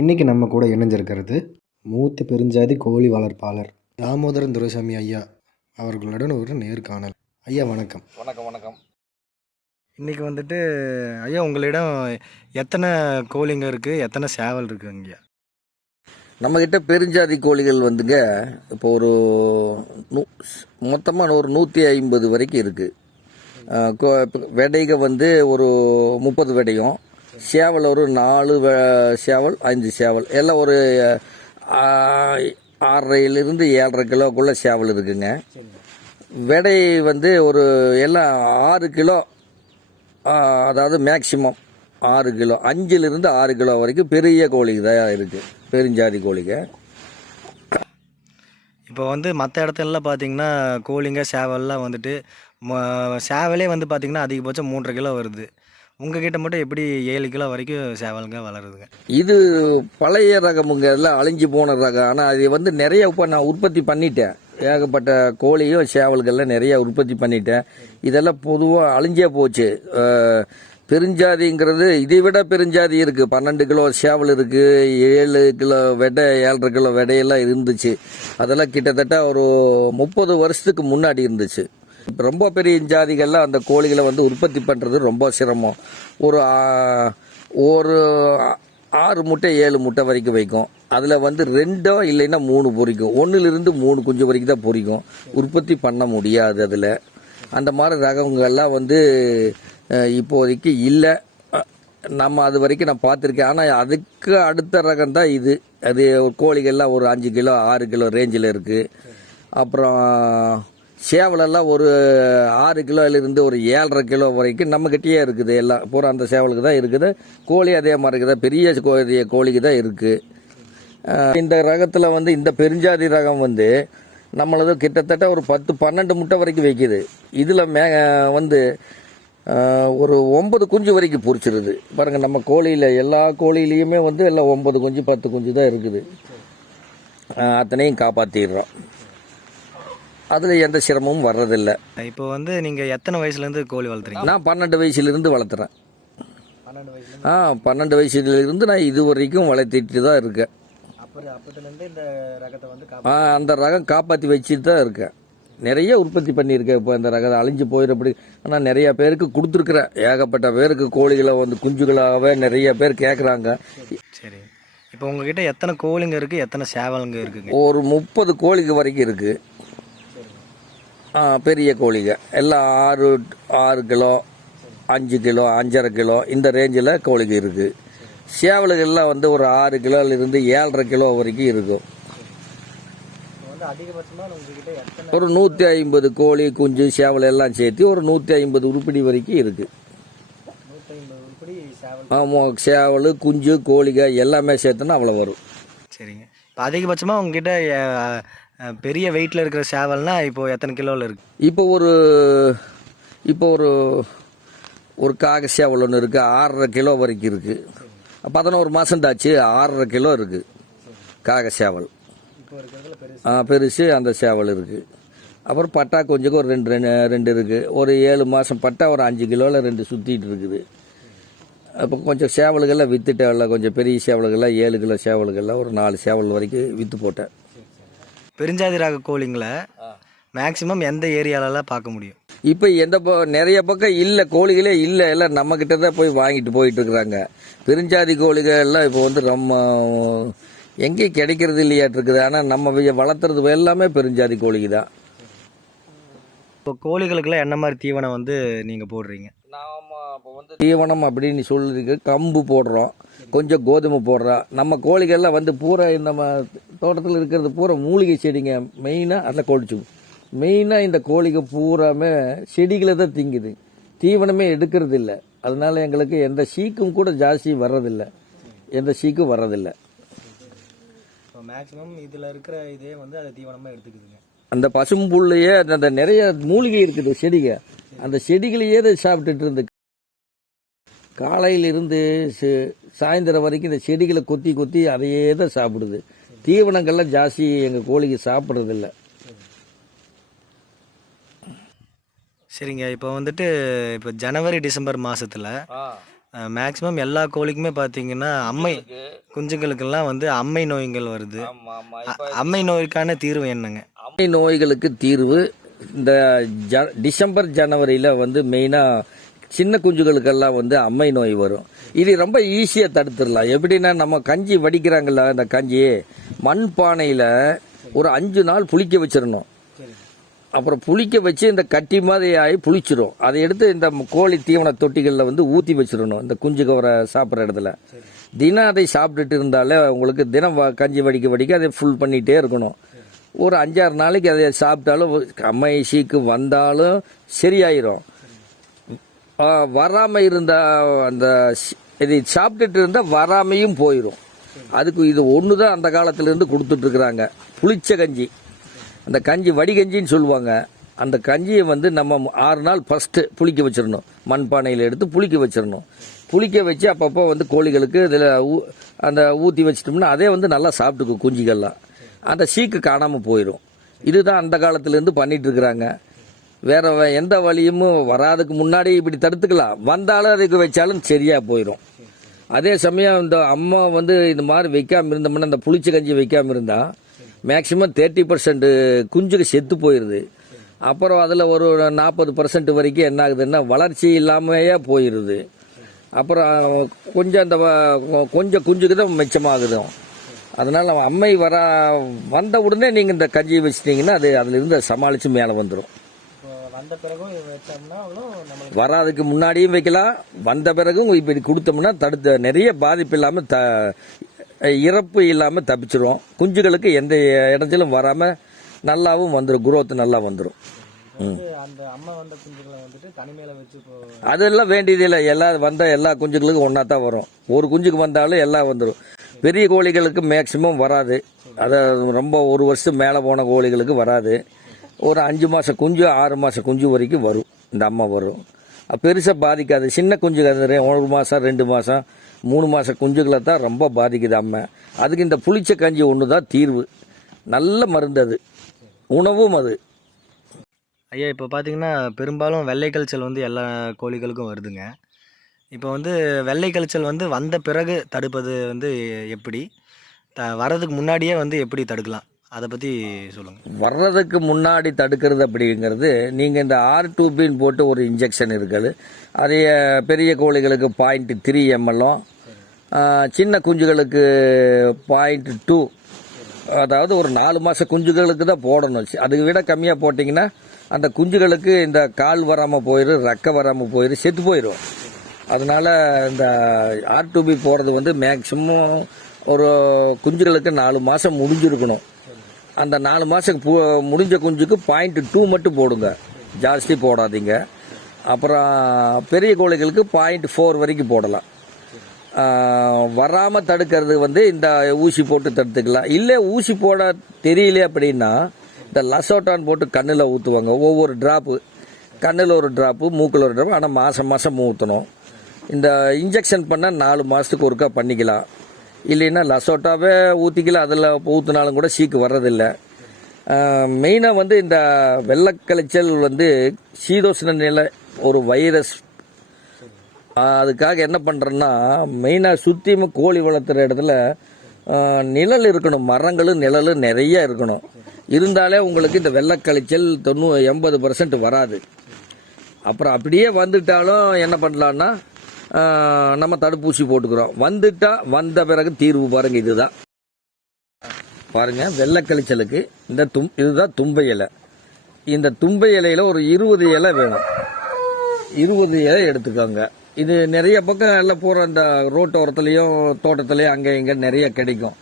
இன்னைக்கு நம்ம கூட இணைஞ்சிருக்கிறது மூத்த பெருஞ்சாதி கோழி வளர்ப்பாளர் தாமோதரன் துரைசாமி ஐயா அவர்களுடன் ஒரு நேர்காணல். ஐயா வணக்கம். வணக்கம் வணக்கம். இன்னைக்கு வந்துட்டு ஐயா உங்களிடம் எத்தனை கோழிங்க இருக்குது, எத்தனை சேவல் இருக்குங்க ஐயா? நம்மக்கிட்ட பெருஞ்சாதி கோழிகள் வந்துங்க இப்போ ஒரு மொத்தமாக ஒரு 150 வரைக்கும் இருக்குது. விடைக வந்து ஒரு 30 விடையும், சேவல் ஒரு 4 சேவல் 5 சேவல் எல்லாம் ஒரு 6.5 7.5 கிலோக்குள்ளே சேவல் இருக்குங்க. விடை வந்து ஒரு எல்லாம் 6 கிலோ, அதாவது மேக்சிமம் 6 கிலோ, 5 6 கிலோ வரைக்கும் பெரிய கோழிக்கு தான் இருக்குது, பெருஞ்சாதி கோழிங்க. இப்போ வந்து மற்ற இடத்துலலாம் பார்த்தீங்கன்னா கோழிங்க சேவல்லாம் வந்துட்டு சேவலே வந்து பார்த்திங்கன்னா அதிகபட்சம் 3.5 கிலோ வருது. உங்ககிட்ட மட்டும் எப்படி 7 கிலோ வரைக்கும் சேவலுங்க வளருதுங்க? இது பழைய ரகமுங்க, எல்லாம் அழிஞ்சு போன ரகம். ஆனால் அது வந்து நிறைய இப்போ நான் உற்பத்தி பண்ணிட்டேன். ஏகப்பட்ட கோழியும் சேவல்கள்லாம் நிறைய உற்பத்தி பண்ணிட்டேன். இதெல்லாம் பொதுவாக அழிஞ்சே போச்சு. பெருஞ்சாதிங்கிறது இதை விட பெருஞ்சாதி இருக்குது. 12 கிலோ சேவல் இருக்குது, 7 கிலோ விடை, 7.5 கிலோ விடையெல்லாம் இருந்துச்சு. அதெல்லாம் கிட்டத்தட்ட ஒரு 30 வருஷத்துக்கு முன்னாடி இருந்துச்சு. ரொம்ப பெரிய ஜாதிகள்லாம் அந்த கோழிகளை வந்து உற்பத்தி பண்ணுறது ரொம்ப சிரமம். ஒரு 6 முட்டை 7 முட்டை வரைக்கும் வைக்கும். அதில் வந்து 2 இல்லைன்னா 3 பொரிக்கும். 1 3 குஞ்சு வரைக்கும் தான் பொரிக்கும். உற்பத்தி பண்ண முடியாது அதில். அந்த மாதிரி ரகங்கள்லாம் வந்து இப்போதைக்கு இல்லை. நம்ம அது வரைக்கும் நான் பார்த்துருக்கேன். ஆனால் அதுக்கு அடுத்த ரகம் தான் இது. அது கோழிகள்லாம் ஒரு 5 கிலோ 6 கிலோ ரேஞ்சில் இருக்குது. அப்புறம் சேவலெல்லாம் ஒரு 6 கிலோலேருந்து ஒரு 7.5 கிலோ வரைக்கும் நம்மக்கிட்டேயே இருக்குது. எல்லாம் பூரா அந்த சேவலுக்கு தான் இருக்குது. கோழி அதே மாதிரி இருக்குதா, பெரிய கோழிக்கு தான் இருக்குது. இந்த ரகத்தில் வந்து இந்த பெருஞ்சாதி ரகம் வந்து நம்மளது கிட்டத்தட்ட ஒரு 10-12 முட்டை வரைக்கும் வைக்குது. இதில் வந்து ஒரு 9 குஞ்சு வரைக்கும் பொரிச்சிருது பாருங்கள். நம்ம கோழியில் எல்லா கோழியிலையுமே வந்து எல்லாம் 9 குஞ்சு 10 குஞ்சு தான் இருக்குது. அத்தனையும் காப்பாற்றிடுறோம். அதில் எந்த சிரமமும் வர்றதில்லை. இப்போ வந்து நீங்கள் எத்தனை வயசுலேருந்து கோழி வளர்த்துறீங்க? நான் 12 வயசுலேருந்து வளர்த்துறேன். 12 வயசுலேருந்து நான் இது வரைக்கும் வளர்த்திட்டு தான் இருக்கேன். அந்த ரகம் காப்பாற்றி வச்சுட்டு தான் இருக்கேன். நிறைய உற்பத்தி பண்ணியிருக்கேன். இப்போ இந்த ரகம் அழிஞ்சு போயிடப்படி. ஆனால் நிறைய பேருக்கு கொடுத்துருக்குறேன். ஏகப்பட்ட பேருக்கு கோழிகளை வந்து குஞ்சுகளாகவே நிறைய பேர் கேட்குறாங்க. சரி, இப்போ உங்ககிட்ட எத்தனை கோழிங்க இருக்குது, எத்தனை சேவலுங்க இருக்குங்க? ஒரு 30 கோழிக்கு வரைக்கும் இருக்குது. பெரிய கோழிங்க எல்லாம் 6 கிலோ 5 கிலோ 5.5 கிலோ இந்த ரேஞ்சில் கோழிக்கு இருக்குது. சேவலுகள்லாம் வந்து ஒரு 6 கிலோலேருந்து 7.5 கிலோ வரைக்கும் இருக்கும். ஒரு 150 கோழி குஞ்சு சேவல் எல்லாம் சேர்த்து ஒரு 150 உருப்படி வரைக்கும் இருக்குது. ஆமாம், சேவல் குஞ்சு கோழிக எல்லாமே சேர்த்துனா அவ்வளோ வரும். சரிங்க. இப்போ அதிகபட்சமாக உங்ககிட்ட பெரிய வெயிட்டில் இருக்கிற சேவல்னா இப்போ எத்தனை கிலோவில் இருக்குது? இப்போ ஒரு காக சேவல் ஒன்று இருக்குது, 6.5 கிலோ வரைக்கும் இருக்குது. 11 மாதம் ஆச்சு, 6.5 கிலோ இருக்குது காக சேவல். பெருசு அந்த சேவல் இருக்குது. அப்புறம் பட்டா கொஞ்சம் ஒரு 2 இருக்குது. ஒரு 7 மாதம் பட்டா ஒரு 5 கிலோவில் 2 சுற்றிட்டு இருக்குது. அப்போ கொஞ்சம் சேவல்கள்லாம் விற்றுட்டேன். கொஞ்சம் பெரிய சேவல்கள்லாம் 7 கிலோ சேவல்கள்லாம் ஒரு 4 சேவல் வரைக்கும் விற்று போட்டேன். பெருஞ்சாதி ரக கோழிங்களை மேக்சிமம் எந்த ஏரியாலலாம் பார்க்க முடியும்? இப்போ நிறைய பக்கம் இல்லை, கோழிகளே இல்லை. எல்லாம் நம்மக்கிட்ட தான் போய் வாங்கிட்டு போயிட்டு இருக்கிறாங்க. பெருஞ்சாதி கோழிகள் எல்லாம் இப்போ வந்து நம்ம எங்கேயும் கிடைக்கிறது இல்லையாட்டு இருக்குது. ஆனால் நம்ம வளர்த்துறது எல்லாமே பெருஞ்சாதி கோழிக்கு தான். இப்போ கோழிகளுக்கெல்லாம் என்ன மாதிரி தீவனம் வந்து நீங்கள் போடுறீங்க? நாம் இப்போ வந்து தீவனம் அப்படின்னு சொல்லிருக்கு, கம்பு போடுறோம், கொஞ்சம் கோதுமை போடுறோம். நம்ம கோழிகள்லாம் வந்து பூரா நம்ம தோட்டத்தில் இருக்கிறது பூரா மூலிகை செடிங்க. மெயினாக அதில் கொழிச்சுக்கும். மெயினாக இந்த கோழிக்கு பூராமே செடிகளை தான் திங்குது, தீவனமே எடுக்கிறது இல்லை. அதனால எங்களுக்கு எந்த சீக்கும் கூட ஜாஸ்தி வர்றதில்லை, எந்த சீக்கும் வர்றதில்லை. மேக்ஸிமம் இதில் இருக்கிற இதே வந்து அதை தீவனமாக எடுத்துக்குதுங்க. அந்த பசும்புள்ளையே அந்த நிறைய மூலிகை இருக்குது செடிக, அந்த செடிகளையே அதை சாப்பிட்டுட்டு இருந்து காலையிலிருந்து சாயந்தரம் வரைக்கும் இந்த செடிகளை கொத்தி கொத்தி அதையே தான் சாப்பிடுது. தீவனங்கள்லாம் ஜாஸ்தி எங்கள் கோழிக்கு சாப்பிட்றதில்ல. சரிங்க. இப்போ வந்துட்டு இப்போ ஜனவரி டிசம்பர் மாதத்தில் மேக்ஸிமம் எல்லா கோழிக்குமே பார்த்தீங்கன்னா குஞ்சுகளுக்கெல்லாம் வந்து அம்மை நோய்கள் வருது. அம்மை நோய்க்கான தீர்வு என்னங்க? அம்மை நோய்களுக்கு தீர்வு இந்த டிசம்பர் ஜனவரியில் வந்து மெயினாக சின்ன குஞ்சுகளுக்கெல்லாம் வந்து அம்மை நோய் வரும். இது ரொம்ப ஈஸியாக தடுத்துடலாம். எப்படின்னா நம்ம கஞ்சி வடிக்கிறாங்கல்ல, அந்த கஞ்சி மண் பானையில் ஒரு 5 நாள் புளிக்க வச்சிடணும். அப்புறம் புளிக்க வச்சு இந்த கட்டி மாதிரி ஆகி புளிச்சிடும். அதை எடுத்து இந்த கோழி தீவன தொட்டிகளில் வந்து ஊற்றி வச்சிடணும். இந்த குஞ்சு கவரை சாப்பிட்ற இடத்துல தினம் அதை சாப்பிட்டுட்டு இருந்தாலே உங்களுக்கு தினம் கஞ்சி வடிக்க வடிக்க அதை ஃபுல் பண்ணிகிட்டே இருக்கணும். ஒரு 5-6 நாளைக்கு அதை சாப்பிட்டாலும் அம்மை சீக்கு வந்தாலும் சரியாயிரும். வராமல் இருந்தால் அந்த இதை சாப்பிட்டுட்டு இருந்தால் வராமையும் போயிடும். அதுக்கு இது ஒன்று தான் அந்த காலத்திலேருந்து கொடுத்துட்ருக்குறாங்க, புளிச்ச கஞ்சி. அந்த கஞ்சி வடிகஞ்சின்னு சொல்லுவாங்க. அந்த கஞ்சியை வந்து நம்ம 6 நாள் ஃபஸ்ட்டு புளிக்க வச்சிடணும். மண்பானையில் எடுத்து புளிக்க வச்சிடணும். புளிக்க வச்சு அப்பப்போ வந்து கோழிகளுக்கு இதில் அந்த ஊற்றி வச்சிட்டோம்னா அதே வந்து நல்லா சாப்பிட்டுக்கும் குஞ்சுகள்லாம். அந்த சீக்கு காணாமல் போயிடும். இதுதான் அந்த காலத்துலேருந்து பண்ணிட்டு இருக்கிறாங்க. வேற எந்த வழியும் வராதுக்கு முன்னாடி இப்படி தடுத்துக்கலாம். வந்தாலும் அதுக்கு வச்சாலும் சரியாக போயிடும். அதே சமயம் இந்த அம்மா வந்து இந்த மாதிரி வைக்காமல் இருந்தோம்னா, இந்த புளிச்ச கஞ்சி வைக்காமல் இருந்தால் மேக்சிமம் 30% குஞ்சுக்கு செத்து போயிடுது. அப்புறம் அதில் ஒரு 40% வரைக்கும் என்ன ஆகுதுன்னா வளர்ச்சி இல்லாமையே போயிடுது. அப்புறம் கொஞ்சம் அந்த கொஞ்சம் குஞ்சுக்கு தான் மிச்சமாகுது. அதனால் அம்மை வந்த உடனே நீங்கள் இந்த கஞ்சியை வச்சிட்டிங்கன்னா அது அதிலிருந்து சமாளித்து மேலே வந்துடும். வராதுக்கு முன்னாடியும் வைக்கலாம், வந்த பிறகும் இப்படி கொடுத்தோம்னா தடுத்து நிறைய பாதிப்பு இல்லாமல் இறப்பு இல்லாமல் தப்பிச்சிரும். குஞ்சுகளுக்கு எந்த இடத்திலும் வராமல் நல்லாவும் வந்துடும், குரோத் நல்லா வந்துடும். அதெல்லாம் வேண்டியதில்லை. எல்லா குஞ்சுகளுக்கும் ஒன்றா தான் வரும். ஒரு குஞ்சுக்கு வந்தாலும் எல்லாம் வந்துடும். பெரிய கோழிகளுக்கு மேக்சிமம் வராது. அதாவது ரொம்ப 1 வருஷம் மேலே போன கோழிகளுக்கு வராது. ஒரு 5 மாத குஞ்சு 6 மாத குஞ்சு வரைக்கும் வரும். இந்த அம்மா வரும், பெருசாக பாதிக்காது. சின்ன குஞ்சுக்கு அது 1 மாதம் 2 மாதம் 3 மாத குஞ்சுகளை தான் ரொம்ப பாதிக்குது அம்மை. அதுக்கு இந்த புளிச்ச கஞ்சி ஒன்று தான் தீர்வு. நல்ல மருந்து, அது உணவும். அது ஐயா, இப்போ பார்த்தீங்கன்னா பெரும்பாலும் வெள்ளை கழிச்சல் வந்து எல்லா கோழிகளுக்கும் வருதுங்க. இப்போ வந்து வெள்ளை கழிச்சல் வந்து வந்த பிறகு தடுப்பது வந்து எப்படி, வர்றதுக்கு முன்னாடியே வந்து எப்படி தடுக்கலாம், அதை பற்றி சொல்லுங்கள். வர்றதுக்கு முன்னாடி தடுக்கிறது அப்படிங்கிறது, நீங்கள் இந்த R2Bன்னு போட்டு ஒரு இன்ஜெக்ஷன் இருக்குது. அது பெரிய கோழிகளுக்கு 0.3 ml, சின்ன குஞ்சுகளுக்கு 0.2, அதாவது ஒரு 4 மாத குஞ்சுகளுக்கு தான் போடணும். அதுக்கு விட கம்மியாக போட்டிங்கன்னா அந்த குஞ்சுகளுக்கு இந்த கால் வராமல் போயிடும், ரெக்கை வராமல் போயிடும், செத்து போயிடும். அதனால் இந்த R2B போடுறது வந்து மேக்சிமம் ஒரு குஞ்சுகளுக்கு 4 மாதம் முடிஞ்சிருக்கணும். அந்த 4 மாதம் முடிஞ்ச குஞ்சுக்கு 0.2 மட்டும் போடுங்க, ஜாஸ்தி போடாதீங்க. அப்புறம் பெரிய கோழிகளுக்கு 0.4 வரைக்கும் போடலாம். வராமல் தடுக்கிறது வந்து இந்த ஊசி போட்டு தடுத்துக்கலாம். இல்லை ஊசி போட தெரியல அப்படின்னா இந்த லசோட்டான் போட்டு கண்ணில் ஊற்றுவாங்க. ஒவ்வொரு ட்ராப்பு, கண்ணில் ஒரு ட்ராப்பு, மூக்கில் ஒரு ட்ராப்பு. ஆனால் மாதம் ஊற்றணும். இந்த இன்ஜெக்ஷன் பண்ணால் 4 மாதத்துக்கு ஒருக்கா பண்ணிக்கலாம். இல்லைன்னா லசோட்டாவே ஊற்றிக்கலாம். அதில் ஊற்றினாலும் கூட சீக்கு வர்றதில்லை. மெயினாக வந்து இந்த வெள்ளைக்கழிச்சல் வந்து சீதோஷ்ண நிலை ஒரு வைரஸ். அதுக்காக என்ன பண்ணுறேன்னா, மெயினாக சுற்றியும் கோழி வளர்த்துற இடத்துல நிழல் இருக்கணும். மரங்களும் நிழலும் நிறைய இருக்கணும். இருந்தாலே உங்களுக்கு இந்த வெள்ளைக்கழிச்சல் 80% வராது. அப்புறம் அப்படியே வந்துட்டாலும் என்ன பண்ணலான்னா, நம்ம தடுப்பூசி போட்டுக்கிறோம். வந்த பிறகு தீர்வு பாருங்க. இதுதான் பாருங்க, வெள்ளைக்கழிச்சலுக்கு இதுதான் தும்பை இலை. இந்த தும்பை இலையில ஒரு 20 இலை வேணும். 20 இலை எடுத்துக்கோங்க. இது நிறைய பக்கம் எல்லாம் போகிற இந்த ரோட்டோரத்துலேயும் தோட்டத்துலேயும் அங்கே இங்கே நிறைய கிடைக்கும்.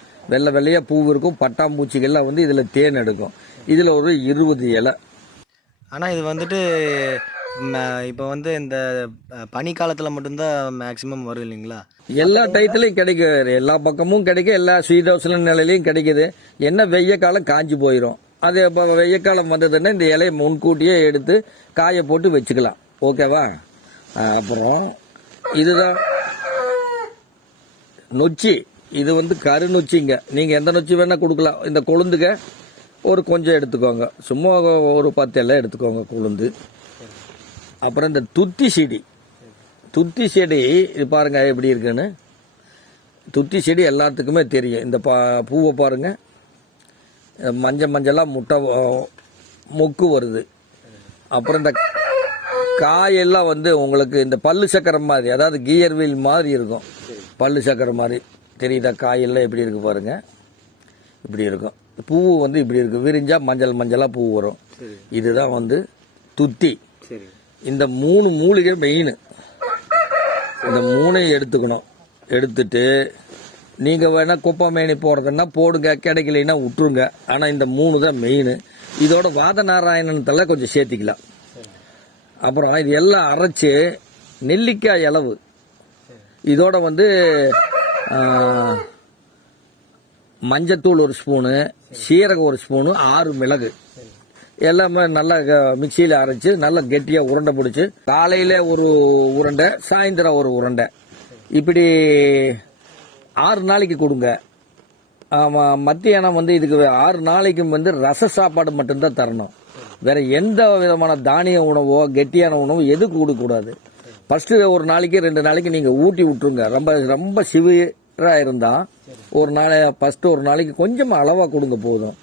வெள்ளையாக பூ இருக்கும். பட்டாம்பூச்சிகள்லாம் வந்து இதில் தேன் எடுக்கும். இதில் ஒரு 20 இலை. ஆனால் இது வந்துட்டு இப்போ வந்து இந்த பனிக்காலத்தில் மட்டும்தான் மேக்ஸிமம் வரும் இல்லைங்களா? எல்லா டயத்துலையும் கிடைக்கும், எல்லா பக்கமும் கிடைக்கும், எல்லா சீதோஷ்ண நிலையிலையும் கிடைக்குது. என்ன வெய்ய காலம் காஞ்சி போயிடும். அது இப்போ வெய்ய காலம் வந்ததுன்னா இந்த இலையை முன்கூட்டியே எடுத்து காய போட்டு வச்சுக்கலாம். ஓகேவா? அப்புறம் இதுதான் நொச்சி. இது வந்து கரு நொச்சிங்க. நீங்கள் எந்த நொச்சி வேணால் கொடுக்கலாம். இந்த கொழுந்துக ஒரு கொஞ்சம் எடுத்துக்கோங்க, சும்மா ஒரு 10 இலை எடுத்துக்கோங்க கொழுந்து. அப்புறம் இந்த துத்தி செடி, துத்தி செடி இது பாருங்க எப்படி இருக்குன்னு. துத்தி செடி எல்லாத்துக்குமே தெரியும். இந்த பூவை பாருங்க, மஞ்சளாக முட்டை மொக்கு வருது. அப்புறம் இந்த காயெல்லாம் வந்து உங்களுக்கு இந்த பல்லு சக்கரை மாதிரி, அதாவது கியர் வீல் மாதிரி இருக்கும். பல்லு சக்கரை மாதிரி தெரியுதா? காயெல்லாம் எப்படி இருக்கு பாருங்க, இப்படி இருக்கும். பூ வந்து இப்படி இருக்கு, விரிஞ்சா மஞ்சளாக பூ வரும். இதுதான் வந்து துத்தி. இந்த 3 மூலிகை மெயின். இந்த 3ஐயும் எடுத்துக்கணும். எடுத்துட்டு நீங்க வேணா குப்பைமேனி போடுறதுன்னா போடுங்க, கிடைக்கலைன்னா விட்டுருங்க. ஆனா இந்த 3 தான் மெயின். இதோட வாத நாராயணத்துல கொஞ்சம் சேர்த்திக்கலாம். அப்புறம் இது எல்லாம் அரைச்சு நெல்லிக்காய் அளவு, இதோட வந்து மஞ்சத்தூள் 1 ஸ்பூனு, சீரகம் 1 ஸ்பூனு, 6 மிளகு எல்லாமே நல்லா மிக்சியில் அரைச்சு நல்லா கெட்டியாக உருண்டை பிடிச்சி காலையில் ஒரு உருண்டை, சாயந்தரம் ஒரு உருண்டை, இப்படி 6 நாளைக்கு கொடுங்க. மத்தியானம் வந்து இதுக்கு 6 நாளைக்கும் வந்து ரச சாப்பாடு மட்டும்தான் தரணும். வேற எந்த விதமான தானிய உணவோ கெட்டியான உணவோ எதுக்கு கொடுக்கக்கூடாது. ஃபர்ஸ்ட் ஒரு நாளைக்கு 2 நாளைக்கு நீங்க ஊட்டி விட்டுருங்க. ரொம்ப ரொம்ப சிவியரா இருந்தா ஃபர்ஸ்ட் ஒரு நாளைக்கு கொஞ்சம் அளவா கொடுங்க போதும்.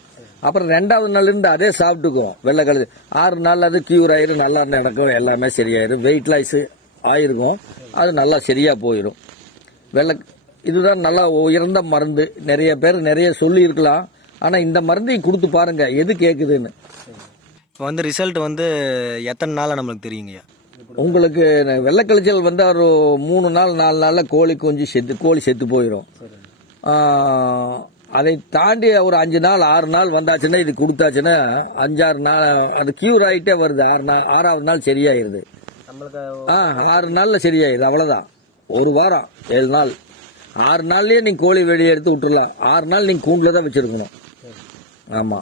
அப்புறம் 2வது நாள் இருந்து அதே சாப்பிட்டுக்கும். வெள்ளை கழுது 6 நாள் அது கியூர் ஆயிரும், நல்லா நடக்கும், எல்லாமே சரியாயிரும். வெயிட் லாஸ் ஆயிருக்கும், அது நல்லா சரியா போயிடும். இதுதான் நல்லா உயர்ந்த மருந்து. நிறைய பேர் நிறைய சொல்லி இருக்கலாம், ஆனா இந்த மருந்தையும் கொடுத்து பாருங்க எது கேக்குதுன்னு. இப்போ வந்து ரிசல்ட் வந்து எத்தனை நாளாக நம்மளுக்கு தெரியுங்கய்யா? உங்களுக்கு வெள்ளைக்கழிச்சல் வந்து ஒரு 3 நாள் 4 நாள்ல கோழி செத்து போயிடும். அதை தாண்டி ஒரு 5 நாள் 6 நாள் வந்தாச்சுன்னா இது கொடுத்தாச்சுன்னா 5-6 நாள் அது கியூர் ஆகிட்டே வருது. 6வது நாள் சரியாயிருது. 6 நாள்ல சரியாயிருது. அவ்வளவுதான். 1 வாரம் 7 நாள் 6 நாள்லயே நீங்க கோழி வெளியே எடுத்து விட்டுறலாம். 6 நாள் நீங்க கூண்டுல தான் வச்சிருக்கணும். ஆமா.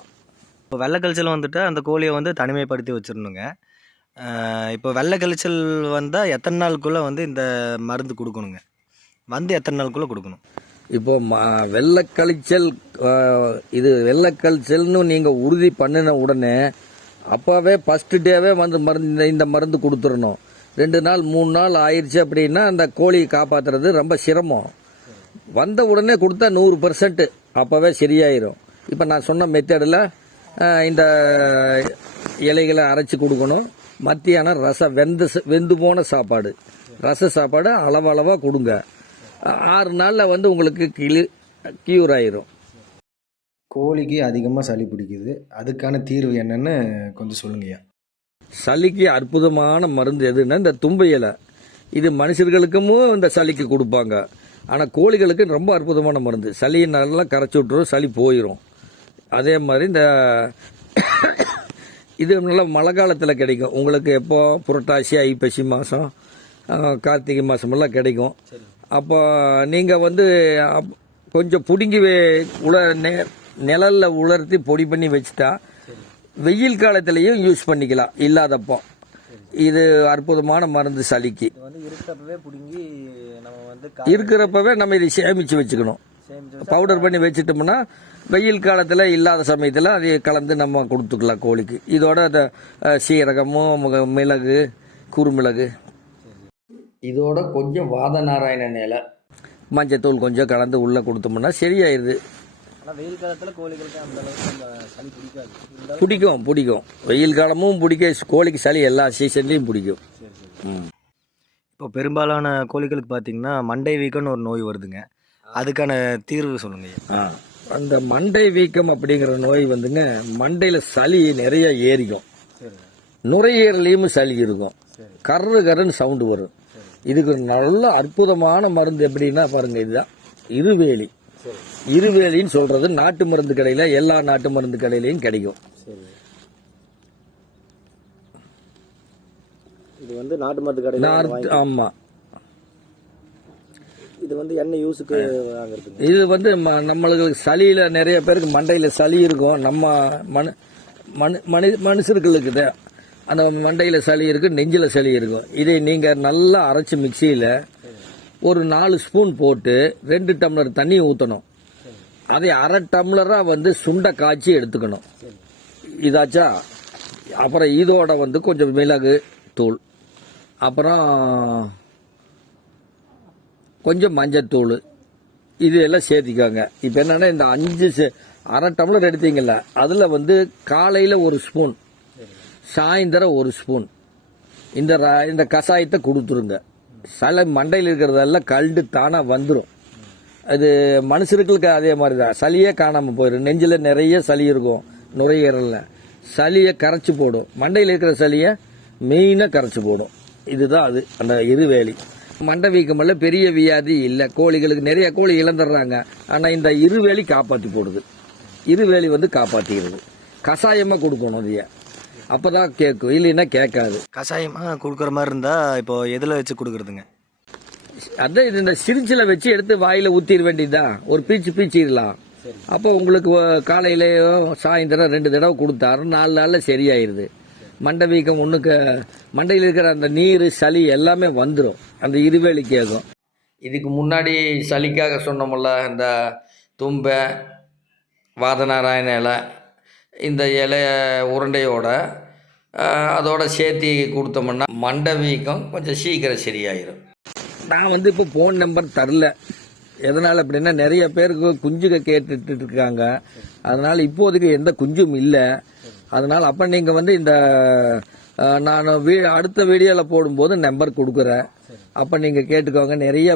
இப்போ வெள்ளை கழிச்சல் வந்துட்டு அந்த கோழியை வந்து தனிமைப்படுத்தி வச்சிடணுங்க. இப்போ வெள்ளை கழிச்சல் வந்தால் எத்தனை நாளுக்குள்ளே வந்து இந்த மருந்து கொடுக்கணுங்க? வந்து எத்தனை நாளுக்குள்ளே கொடுக்கணும்? இப்போ வெள்ளைக்கழிச்சல் இது வெள்ளைக்கழிச்சல்னு நீங்க உறுதி பண்ணின உடனே அப்பவே ஃபர்ஸ்ட் டேவே வந்து இந்த மருந்து கொடுத்துடணும். 2 நாள் 3 நாள் ஆயிடுச்சு அப்படின்னா அந்த கோழியை காப்பாத்துறது ரொம்ப சிரமம். வந்த உடனே கொடுத்தா 100% அப்பவே சரியாயிரும். இப்போ நான் சொன்ன மெத்தடில் இந்த இலைகளை அரைச்சி கொடுக்கணும். மத்தியானம் வெந்து போன சாப்பாடு, ரச சாப்பாடு அளவா கொடுங்க. 6 நாளில் வந்து உங்களுக்கு கியூர் ஆயிரும். கோழிக்கு அதிகமாக சளி பிடிக்குது, அதுக்கான தீர்வு என்னன்னு கொஞ்சம் சொல்லுங்கய்யா. சளிக்கு அற்புதமான மருந்து எதுன்னா இந்த தும்பை இலை. இது மனுஷர்களுக்கும் இந்த சளிக்கு கொடுப்பாங்க. ஆனால் கோழிகளுக்கு ரொம்ப அற்புதமான மருந்து. சளியை நல்லா கரைச்சி விட்டுரும், சளி போயிடும். அதே மாதிரி இந்த இது நல்லா மழை காலத்தில் கிடைக்கும் உங்களுக்கு. எப்போ புரட்டாசி ஐப்பசி மாதம் கார்த்திகை மாதமெல்லாம் கிடைக்கும். அப்போ நீங்கள் வந்து கொஞ்சம் பிடுங்கி நிழலில் உலர்த்தி பொடி பண்ணி வச்சுட்டா வெயில் காலத்திலையும் யூஸ் பண்ணிக்கலாம் இல்லாதப்போ. இது அற்புதமான மருந்து சளிக்கு. இருக்கிறப்பவே நம்ம இதை சேமிச்சு வச்சுக்கணும். பவுடர் பண்ணி வச்சுட்டோம்னா வெயில் காலத்தில் இல்லாத சமயத்தில் அதை கலந்து நம்ம கொடுத்துக்கலாம் கோழிக்கு. இதோட அந்த சீரகமும் மிளகு, குறுமிளகு, இதோட கொஞ்சம் வாத நாராயண இலை, மஞ்சத்தூள் கொஞ்சம் கலந்து உள்ளே கொடுத்தோம்னா சரியாயிருது. வெயில் காலத்தில் கோழிகளுக்கு அந்த அளவுக்கு சளி பிடிக்காது. பிடிக்கும். வெயில் காலமும் பிடிக்கும் கோழிக்கு. சளி எல்லா சீசன்லையும் பிடிக்கும். இப்போ பெரும்பாலான கோழிகளுக்கு பார்த்தீங்கன்னா மண்டை வீக்கம்னு ஒரு நோய் வருதுங்க. அதுக்கான தீர்வு சொல்லுங்க. அந்த மண்டை வீக்கம் அப்படிங்கிற நோய் வந்துங்க, மண்டையில் சளி நிறைய ஏறிக்கும், நுரையீரலையும் சளி இருக்கும், கருன்னு சவுண்டு வரும். இதுக்கு நல்ல அற்புதமான மருந்து எப்படின்னா பாருங்க, இதுதான் இருவேலி. இருவேலின்னு சொல்றது நாட்டு மருந்து கடையில, எல்லா நாட்டு மருந்து கடையிலையும் கிடைக்கும். இது வந்து நாட்டு மருந்து கடையில. ஆமா. இது வந்து என்ன யூஸுக்கு? இது வந்து நம்மளுக்கு சளியில நிறைய பேருக்கு மண்டையில சளி இருக்கும். நம்ம மனுஷர்களுக்கு அந்த மண்டையில சளி இருக்கு, நெஞ்சில சளி இருக்கும். இதை நீங்க நல்லா அரைச்சு மிக்சியில ஒரு 4 ஸ்பூன் போட்டு 2 டம்ளர் தண்ணி ஊற்றணும். அதை 1/2 டம்ளரா வந்து சுண்டை காய்ச்சி எடுத்துக்கணும். இதாச்சா. அப்புறம் இதோட வந்து கொஞ்சம் மிளகு தூள், அப்புறம் கொஞ்சம் மஞ்சத்தூள் இது எல்லாம் சேர்த்திக்கோங்க. இப்போ என்னன்னா இந்த 5 அரை டம்ளர் எடுத்தீங்கல்ல, அதில் வந்து காலையில் 1 ஸ்பூன், சாயந்தரம் 1 ஸ்பூன் இந்த கஷாயத்தை கொடுத்துருங்க. சில மண்டையில் இருக்கிறதெல்லாம் கல்டு தானாக வந்துடும். அது மனுஷர்களுக்கு அதே மாதிரி தான், சளியே காணாமல் போயிடும். நெஞ்சில் நிறைய சளி இருக்கும், நுரையீரலில் சளியை கரைச்சி போடும். மண்டையில் இருக்கிற சளியை மெயினாக கரைச்சி போடும். இதுதான் அது, அந்த இருவேலி. மண்டை வீக்கமல்ல, பெரிய வியாதி இல்லை. கோழிகளுக்கு நிறைய கோழி இழந்துடுறாங்க. ஆனால் இந்த இருவேலி காப்பாற்றி போடுது. இருவேலி வந்து காப்பாற்றிக்கிறது. கஷாயமாக கொடுக்கணும் அதைய, அப்போ தான் கேட்கும், இல்லைன்னா கேட்காது. கஷாயமாக கொடுக்குற மாதிரி இருந்தால் இப்போ எதில் வச்சு கொடுக்குறதுங்க? அதான் இது இந்த சிரிச்சில் வச்சு எடுத்து வாயில் ஊற்றிட வேண்டியதுதான். ஒரு பீச்சிடலாம். அப்போ உங்களுக்கு காலையிலேயோ சாயந்தரம் 2 தடவை கொடுத்தாரு, 4 நாளில் சரியாயிருது. மண்டை வீக்கம் ஒன்றுக்கு, மண்டையில் இருக்கிற அந்த நீர் சளி எல்லாமே வந்துடும், அந்த இருவேலி கேட்கும். இதுக்கு முன்னாடி சளிக்காக சொன்னோம்ல, இந்த தும்பை, வாதநாராயண இலை, இந்த இலை உருண்டையோட அதோட சேர்த்தி கொடுத்தோம்னா மண்டை வீக்கம் கொஞ்சம் சீக்கிரம் சரியாயிடும். நான் வந்து இப்போ ஃபோன் நம்பர் தரல. எதனால் அப்படின்னா நிறைய பேருக்கு குஞ்சுக கேட்டுட்டு இருக்காங்க. அதனால் இப்போதைக்கு எந்த குஞ்சும் இல்லை. அதனால் அப்போ நீங்கள் வந்து இந்த நான் அடுத்த வீடியோவில் போடும்போது நம்பர் கொடுக்குறேன். அப்போ நீங்கள் கேட்டுக்கோங்க. நிறைய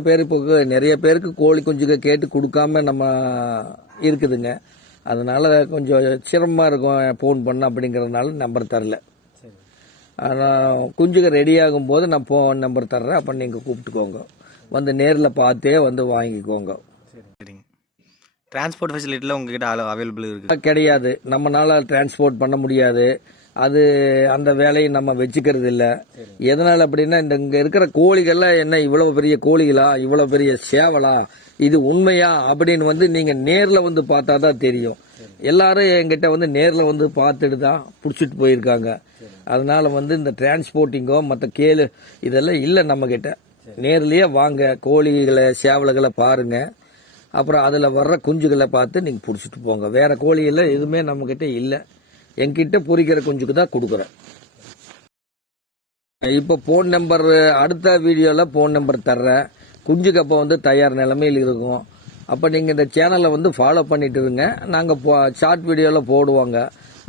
பேருக்கு கோழி குஞ்சுக கேட்டு கொடுக்காம நம்ம இருக்குதுங்க. அதனால் கொஞ்சம் சிரமமாக இருக்கும் ஃபோன் பண்ண, அப்படிங்கிறதுனால நம்பர் தரல. ஆனால் குஞ்சுக ரெடி ஆகும்போது நான் ஃபோன் நம்பர் தர்றேன். அப்போ நீங்கள் கூப்பிட்டுக்கோங்க, வந்து நேரில் பார்த்தே வந்து வாங்கிக்கோங்க. சரிங்க. டிரான்ஸ்போர்ட் ஃபெசிலிட்டியில் உங்ககிட்ட அவைலபிள் இருக்குது? கிடையாது, நம்மளால டிரான்ஸ்போர்ட் பண்ண முடியாது. அது அந்த வேலையை நம்ம வச்சுக்கிறது இல்லை. எதனால் அப்படின்னா இங்கே இருக்கிற கோழிகள்லாம் என்ன இவ்வளோ பெரிய கோழிகளா, இவ்வளோ பெரிய சேவலா, இது உண்மையா அப்படின்னு வந்து நீங்கள் நேரில் வந்து பார்த்தா தான் தெரியும். எல்லாரும் என்கிட்ட வந்து நேரில் வந்து பார்த்துட்டு தான் பிடிச்சிட்டு போயிருக்காங்க. அதனால வந்து இந்த டிரான்ஸ்போர்ட்டிங்கோ மற்ற இதெல்லாம் இல்லை நம்மக்கிட்ட. நேர்லேயே வாங்க, கோழிகளை சேவல்களை பாருங்க, அப்புறம் அதில் வர்ற குஞ்சுகளை பார்த்து நீங்கள் பிடிச்சிட்டு போங்க. வேற கோழிகள் எதுவுமே நம்மக்கிட்ட இல்லை. என்கிட்ட பொறிக்கிற குஞ்சுக்கு தான் கொடுக்குறேன். இப்போ ஃபோன் நம்பர் அடுத்த வீடியோவில் ஃபோன் நம்பர் தர்றேன். குஞ்சுக்கு அப்போ வந்து தயார் நிலைமையில் இருக்கும். அப்போ நீங்கள் இந்த சேனலை வந்து ஃபாலோ பண்ணிட்டு இருங்க. நாங்கள் ஷார்ட் வீடியோவில் போடுவாங்க.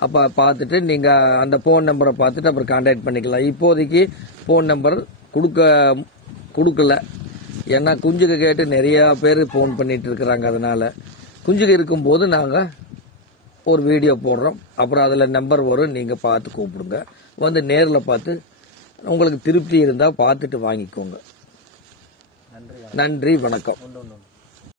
அப்போ பார்த்துட்டு நீங்கள் அந்த ஃபோன் நம்பரை பார்த்துட்டு அப்புறம் கான்டாக்ட் பண்ணிக்கலாம். இப்போதைக்கு ஃபோன் நம்பர் கொடுக்கல. ஏன்னா குஞ்சுக்கு கேட்டு நிறையா பேர் ஃபோன் பண்ணிட்டு இருக்கிறாங்க. அதனால் குஞ்சுக்கு இருக்கும்போது நாங்கள் ஒரு வீடியோ போடுறோம். அப்புறம் அதில் நம்பர் வரும், நீங்கள் பார்த்து கூப்பிடுங்க. வந்து நேரில் பார்த்து உங்களுக்கு திருப்தி இருந்தால் பார்த்துட்டு வாங்கிக்கோங்க. நன்றி, வணக்கம்.